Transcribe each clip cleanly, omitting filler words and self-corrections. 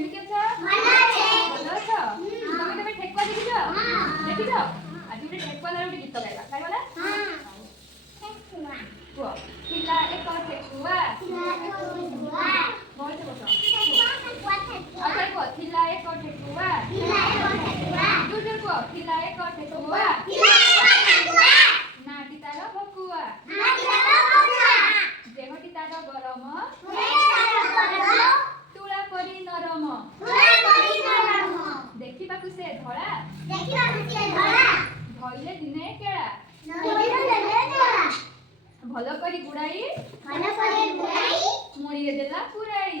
କେମିତି ଅଛ? ଭଲ ଅଛ? ତମେ ଠେକୁଆ ଦେଖିଛ? ଦେଖିଛ? ଆଜି ଗୋଟେ ଠେକୁଆ ନାଁରେ ଗୋଟେ ଗୀତ ଗାଇବା। ଗାଇବ ନା? କୁହ। ଥିଲା ଏକ ଠେକୁଆ। ଭଲସେ ବସ। ଆଉ ଥରେ କୁହ। ଥିଲା ଏକ ଠେକୁଆ। ଜୋରେ କୁହ। ଥିଲା ଏକ ଠେକୁଆ। ନାଁଟି ତାର ଭକୁଆ। ଦେହଟି ତାର ଗରମ। ତୁଳା ପରି ନରମ। ଦେଖିବାକୁ ସେ ଧଳା। ଧଇଲେ ଦିନେ କେଳା। ଭଲ କରି ଗୁଡ଼ାଇ ମୁଣିରେ ଦେଲା ପୁରାଇ।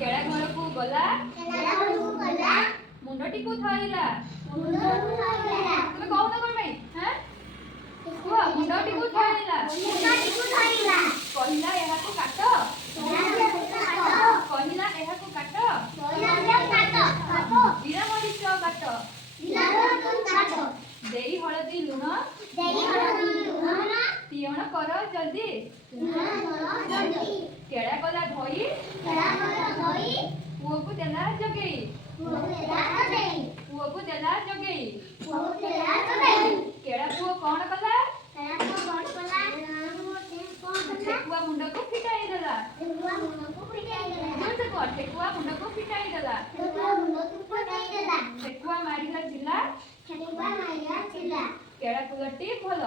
କେଳା ଘରକୁ ଗଲା ମୁଣ୍ଡଟିକୁ ଧରିଲା। ତମେ କହୁନ କଣ ପାଇଁ? କୁହ। ମୁଣ୍ଡଟିକୁ ଧରିଲା। କହିଲା ଏହାକୁ କାଟ। କହିଲା ଏହାକୁ କାଟ। ଜିରା ମରିଚ ବାଟ। ଦେଇ ହଳଦୀ ଲୁଣ। ତିଅଣ କର ଜଲ୍ଦି। କେଳା ଗଲା ଧୋଇ। ପୁଅକୁ ଦେଲା ଜଗେଇ। ପୁଅକୁ ଦେଲା ଜଗେଇ। କେଳା ପୁଅ କଣ କଲା? ଠେକୁଆ ମୁଣ୍ଡକୁ ଫିଟାଇ ଦେଲା। ଠେକୁଆ ମୁଣ୍ଡକୁ ଫିଟାଇ ଦେଲା। ଠେକୁଆ ମାରିଲା ଥିଲା। କେଳା ଫୁଲଟି ଭଲ।